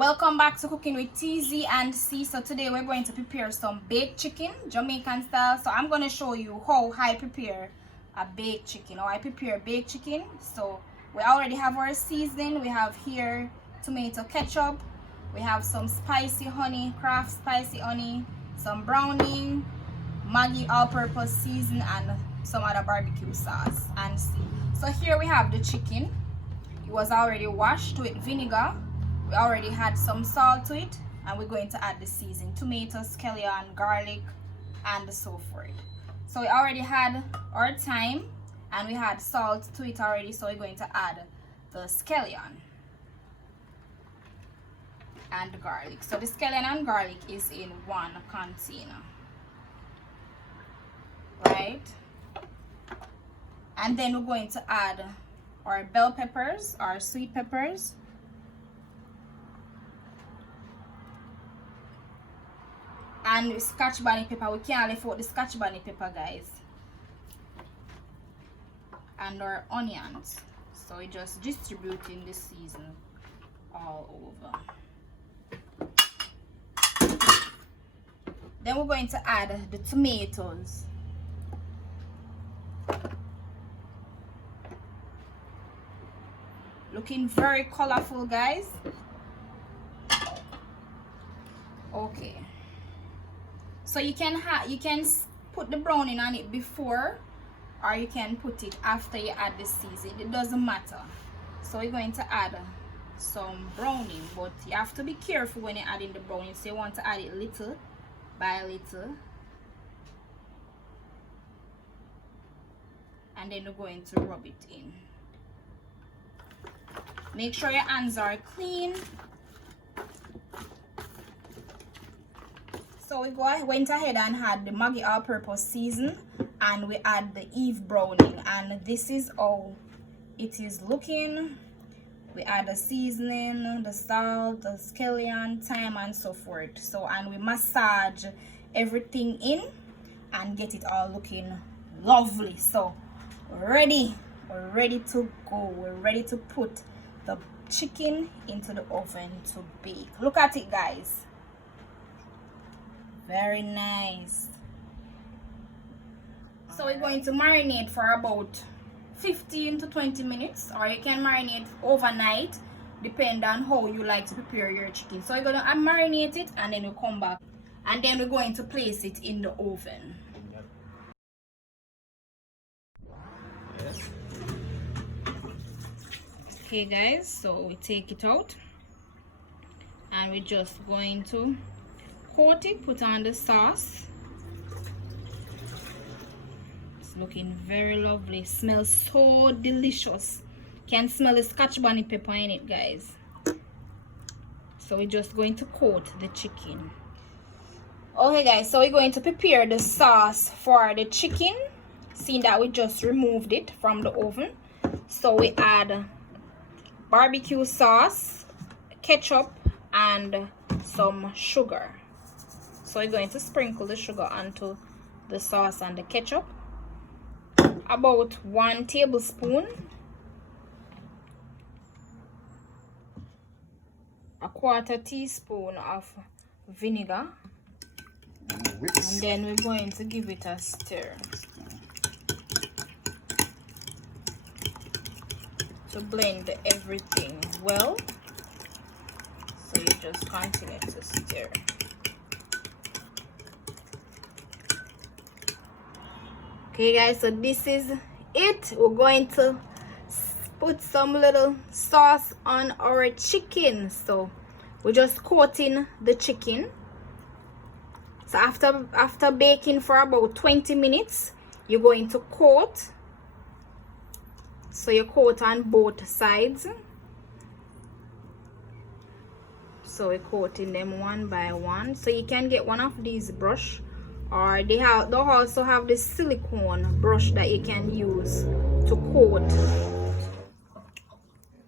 Welcome back to Cooking with TZ and C. So today we're going to prepare some baked chicken, Jamaican style. So I'm going to show you how I prepare a baked chicken, how I prepare baked chicken. So we already have our seasoning. We have here tomato ketchup. We have some spicy honey, kraft spicy honey, some browning, Maggi all-purpose season, and some other barbecue sauce and C. So here we have the chicken. It was already washed with vinegar. We already had some salt to it, and we're going to add the seasoning, tomato, scallion, garlic, and so forth. So we already had our thyme, and we had salt to it already, so we're going to add the scallion and the garlic. So the scallion and garlic is in one container, right? And then we're going to add our bell peppers, our sweet peppers, and scotch bonnet pepper. We can't leave out the scotch bonnet pepper, guys. And our onions. So we just distributing the season all over. Then we're going to add the tomatoes. Looking very colorful, guys. Okay. So you can put the browning on it before, or you can put it after you add the seasoning. It doesn't matter. So we're going to add some browning, but you have to be careful when you're adding the browning. So you want to add it little by little, and then you're going to rub it in. Make sure your hands are clean. So we went ahead and had the Maggi all-purpose season, and we add the Eve browning, and this is how it is looking. We add the seasoning, the salt, the scallion, thyme, and so forth. So, and we massage everything in and get it all looking lovely. So we're ready to go. We're ready to put the chicken into the oven to bake. Look at it, guys. Very nice. So we're going to marinate for about 15 to 20 minutes, or you can marinate overnight, depending on how you like to prepare your chicken. So we're going to marinate it, and then we'll come back, and then we're going to place it in the oven. Okay, guys, so we take it out, and we're just going to coat it, put on the sauce. It's looking very lovely. Smells so delicious. Can smell the scotch bonnet pepper in it, guys. So we're just going to coat the chicken. Okay, guys, so we're going to prepare the sauce for the chicken, seeing that we just removed it from the oven. So we add barbecue sauce, ketchup, and some sugar. So we're going to sprinkle the sugar onto the sauce and the ketchup. About 1 tablespoon. A 1/4 teaspoon of vinegar. And then we're going to give it a stir to blend everything well. So you just continue to stir. Okay, guys, so this is it. We're going to put some little sauce on our chicken. So we're just coating the chicken. So after baking for about 20 minutes, you're going to coat. So you coat on both sides. So we're coating them one by one. So you can get one of these brush, or they also have this silicone brush that you can use to coat.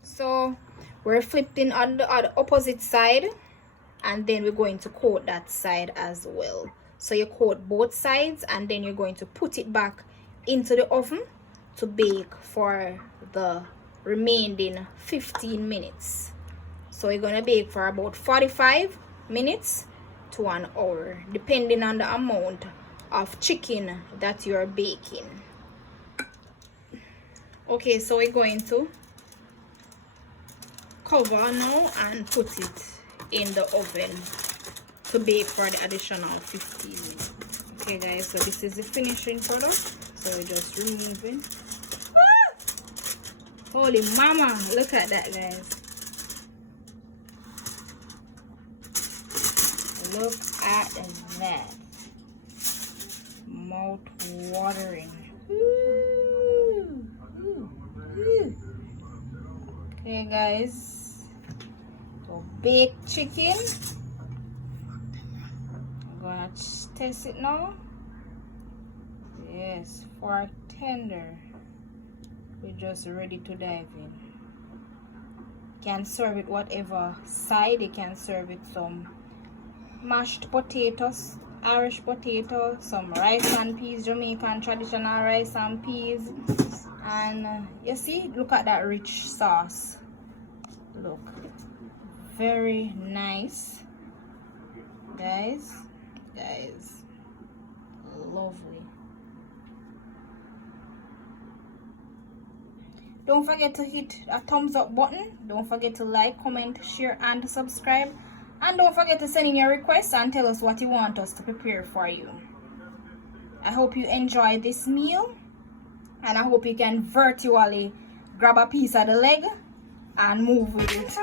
So we're flipping on the opposite side, and then we're going to coat that side as well. So you coat both sides, and then you're going to put it back into the oven to bake for the remaining 15 minutes. So we're gonna bake for about 45 minutes to 1 hour, depending on the amount of chicken that you're baking. Okay, so we're going to cover now and put it in the oven to bake for the additional 15 minutes. Okay guys, so this is the finishing product, so we're just removing. Ah! Holy mama, look at that guys. Look at that. Mouth watering. Okay guys, so baked chicken. I'm gonna test it now. Yes, for tender. We're just ready to dive in. Can serve it whatever side. You can serve it some mashed potatoes, Irish potato, some rice and peas, Jamaican traditional rice and peas, and you see, look at that rich sauce. Look, very nice, guys, lovely. Don't forget to hit a thumbs up button. Don't forget to like, comment, share, and subscribe. And don't forget to send in your requests and tell us what you want us to prepare for you. I hope you enjoy this meal. And I hope you can virtually grab a piece of the leg and move with it.